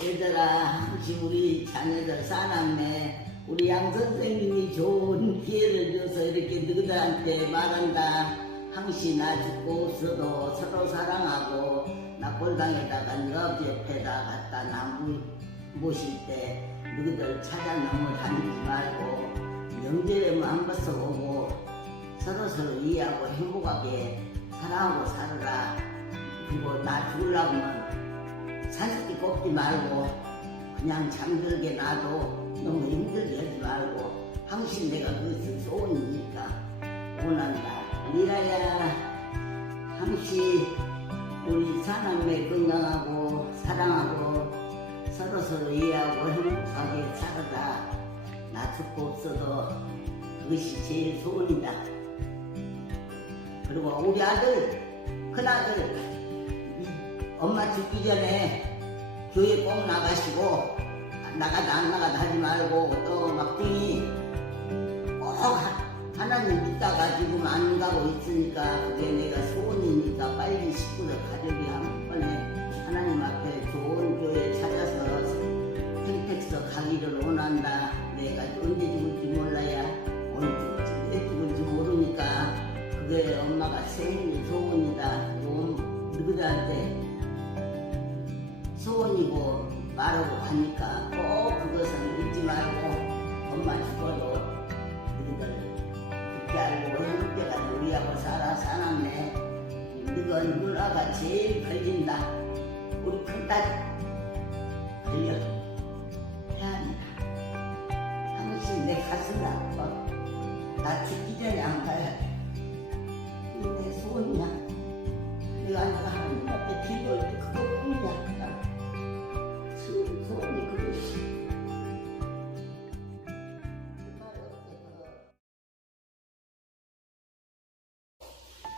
얘들아 항시 우리 자녀들 사남매 우리 양 선생님이 좋은 기회를 줘서 이렇게 너희들한테 말한다. 항시 나 죽고 없어도 서로 사랑하고 나 골방에다가 너희 옆에다 갖다 나무 모실 때 너희들 찾아 넘어 다니지 말고 명절에만 한 번씩 오고 서로 서로 이해하고 행복하게 사랑하고 살아라. 그리고 나 죽으려면 사슬기 꼽지 말고 그냥 잠들게 놔도 너무 힘들게 하지 말고 항상 내가 그것을 소원이니까 원한다. 미라야 항시 우리 사남매 건강하고 사랑하고 서로 서로 이해하고 행복하게 살아라. 나 죽고 없어도 그것이 제일 소원이다. 그리고 우리 아들 큰아들 이 엄마 죽기 전에 교회 꼭 나가시고 나가다 안 나가다 하지 말고 또 막둥이 꼭 하- 하나님 믿다가지고 안 가고 있으니까 그게 내가 소원이니까 빨리 식구들 가족이 한 번에 하나님 앞에 좋은 교회 찾아서 택택서 가기를 원한다. 내가 언제 죽을지 몰라야 언제 죽을지 모르니까 그게 엄마가 생일 소원이다. 요 너희들한테 소원이고 말하고 하니까 꼭 그것은 잊지 말고 엄마 죽어도 너희들 그렇게 알고 행복해가지고 우리하고 살아 사놨네 너가 누나가 제일 걸린다. 우리 큰딸 걸려 태안이다. 당신 내 가슴이 아파. 나 죽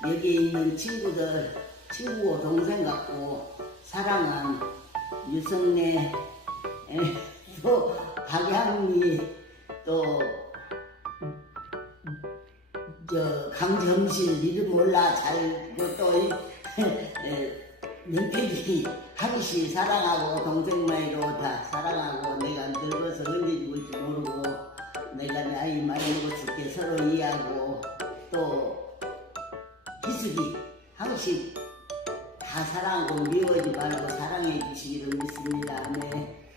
여기 있는 친구들 친구고 동생 같고 사랑은 유성래 에, 또 박양미 또저 강정실 이름 몰라 잘또 명태기 한시 사랑하고 동생 마이로 다 사랑하고 내가 늙어서 언제 죽을지 모르고 내가 나이 많이 먹었을 때 서로 이해하고 또 희숙이 항시 다 사랑하고 미워하지 말고 사랑해 주시기를 믿습니다. 네.